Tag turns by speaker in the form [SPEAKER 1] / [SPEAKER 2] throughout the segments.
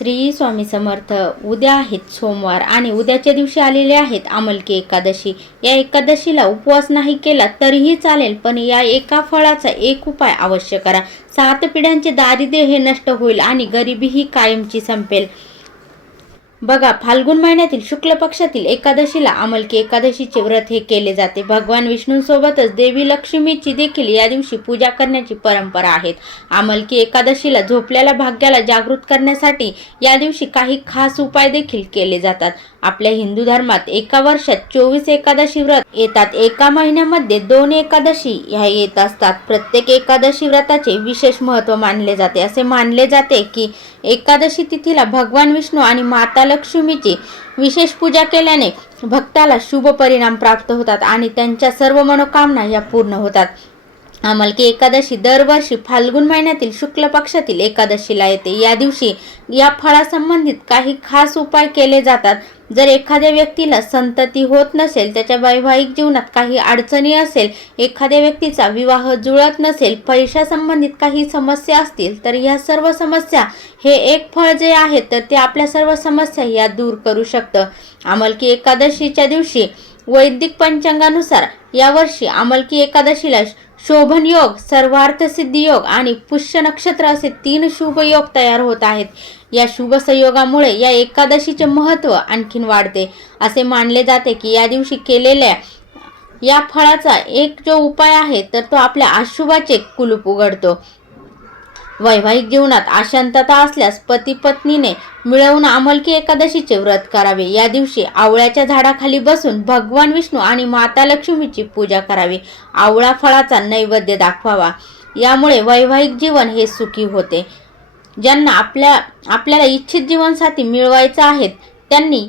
[SPEAKER 1] श्री स्वामी समर्थ उद्या आहेत सोमवार आणि उद्याच्या दिवशी आलेले आहेत अमलकी एकादशी. या एकादशीला उपवास नाही केला तरीही चालेल पण या एका फळाचा एक उपाय अवश्य करा. सात पिढ्यांचे दारिद्र्य हे नष्ट होईल आणि गरिबीही कायमची संपेल. बघा फाल्गुन महिन्यातील शुक्ल पक्षातील एकादशीला अमलकी एकादशीचे व्रत हे केले जाते. भगवान विष्णूंसोबतच देवी लक्ष्मीची देखील या दिवशी पूजा करण्याची परंपरा आहे. अमलकी एकादशीला झोपलेल्या भाग्याला जागृत करण्यासाठी या दिवशी काही खास उपाय देखील केले जातात. आपल्या हिंदू धर्मात एका वर्षात चोवीस एकादशी व्रत येतात. एका महिन्यामध्ये दोन एकादशी ह्या येत असतात. प्रत्येक एकादशी व्रताचे विशेष महत्त्व मानले जाते. असे मानले जाते की एकादशी तिथीला भगवान विष्णू आणि माता लक्ष्मीची विशेष पूजा केल्याने भक्ताला शुभ परिणाम प्राप्त होतात आणि त्यांच्या सर्व मनोकामना या पूर्ण होतात. अमलकी एकादशी दरवर्षी फाल्गुन महिन्यातील शुक्ल पक्षातील एकादशीला येते. या दिवशी या फळासंबंधित काही खास उपाय केले जातात. जर एखाद्या व्यक्तीला संतती होत नसेल त्याच्या वैवाहिक जीवनात काही अडचणी असेल एखाद्या व्यक्तीचा विवाह जुळत नसेल पैशासंबंधित काही समस्या असतील तर या सर्व समस्या हे एक फळ जे आहे तर ते आपल्या सर्व समस्या या दूर करू शकतं. अमलकी एकादशीच्या दिवशी वैदिक पंचांगानुसार यावर्षी अमलकी एकादशीला शोभन योग सर्वार्थ सिद्धी योग आणि पुष्य नक्षत्र असे तीन शुभ योग तयार होत आहेत. या शुभ संयोगामुळे या एकादशीचे महत्त्व आणखीन वाढते. असे मानले जाते की या दिवशी केलेल्या या फळाचा एक जो उपाय आहे तर तो आपल्या अशुभाचे कुलूप उघडतो. वैवाहिक जीवनात अशांतता असल्यास पती पत्नीने मिळवून अमलकी एकादशीचे व्रत करावे. या दिवशी आवळ्याच्या झाडाखाली बसून भगवान विष्णू आणि माता लक्ष्मीची पूजा करावी. आवळा फळाचा नैवेद्य दाखवावा. यामुळे वैवाहिक जीवन हे सुखी होते. ज्यांना आपल्या आपल्याला इच्छित जीवनसाथी मिळवायचा आहेत त्यांनी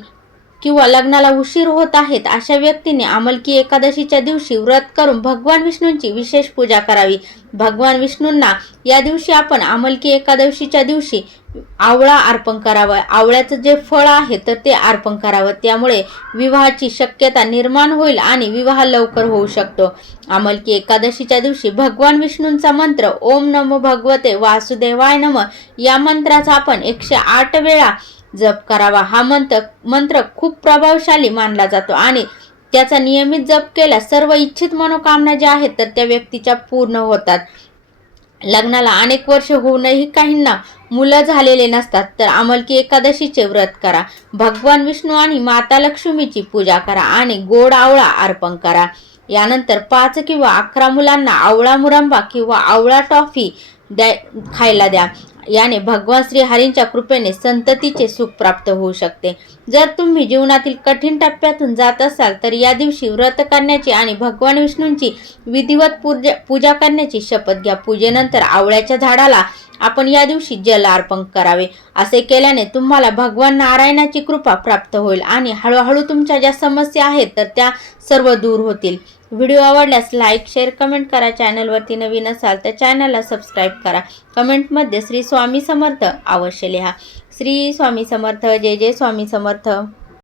[SPEAKER 1] किंवा लग्नाला उशीर होत आहेत अशा व्यक्तीने अमलकी एकादशीच्या दिवशी व्रत करून भगवान विष्णूंची विशेष पूजा करावी. भगवान विष्णूंना या दिवशी आपण अमलकी एकादशीच्या दिवशी आवळा अर्पण करावा. आवळ्याचं जे फळ आहे तर ते अर्पण करावं. त्यामुळे विवाहाची शक्यता निर्माण होईल आणि विवाह लवकर होऊ शकतो. अमलकी एकादशीच्या दिवशी भगवान विष्णूंचा मंत्र ओम नमो भगवते वासुदेवाय नम या मंत्राचा आपण एकशे आठ वेळा जप करावा. हा मंत्र मंत्र खूप प्रभावशाली मानला जातो आणि त्याचा नियमित जप केल्यास सर्व इच्छित मनोकामना ज्या आहेत तर त्या व्यक्तीच्या पूर्ण होतात. लग्नाला अनेक वर्ष होऊनही काहींना मुलं झालेले नसतात तर अमलकी एकादशीचे व्रत करा. भगवान विष्णू आणि माता लक्ष्मीची पूजा करा आणि गोड आवळा अर्पण करा. यानंतर पाच किंवा अकरा मुलांना आवळा मुरंबा किंवा आवळा टॉफी द्या खायला द्या. याने भगवान श्री हरींच्या कृपेने संततीचे सुख प्राप्त होऊ शकते. जर तुम्ही जीवनातील कठीण टप्प्यातून जात असाल तर या दिवशी व्रत करण्याची आणि भगवान विष्णूंची विधिवत पूजा पूजा करण्याची शपथ घ्या. पूजेनंतर आवळ्याच्या झाडाला आपण या दिवशी जल अर्पण करावे. असे केल्याने तुम्हाला भगवान नारायणाची कृपा प्राप्त होईल आणि हळूहळू तुमच्या ज्या समस्या आहेत तर त्या सर्व दूर होतील. व्हिडिओ आवडल्यास लाईक शेअर कमेंट करा. चॅनलवरती नवीन असाल तर चॅनलला सबस्क्राईब करा. कमेंटमध्ये श्री स्वामी समर्थ अवश्य लिहा. श्री स्वामी समर्थ. जय जय स्वामी समर्थ.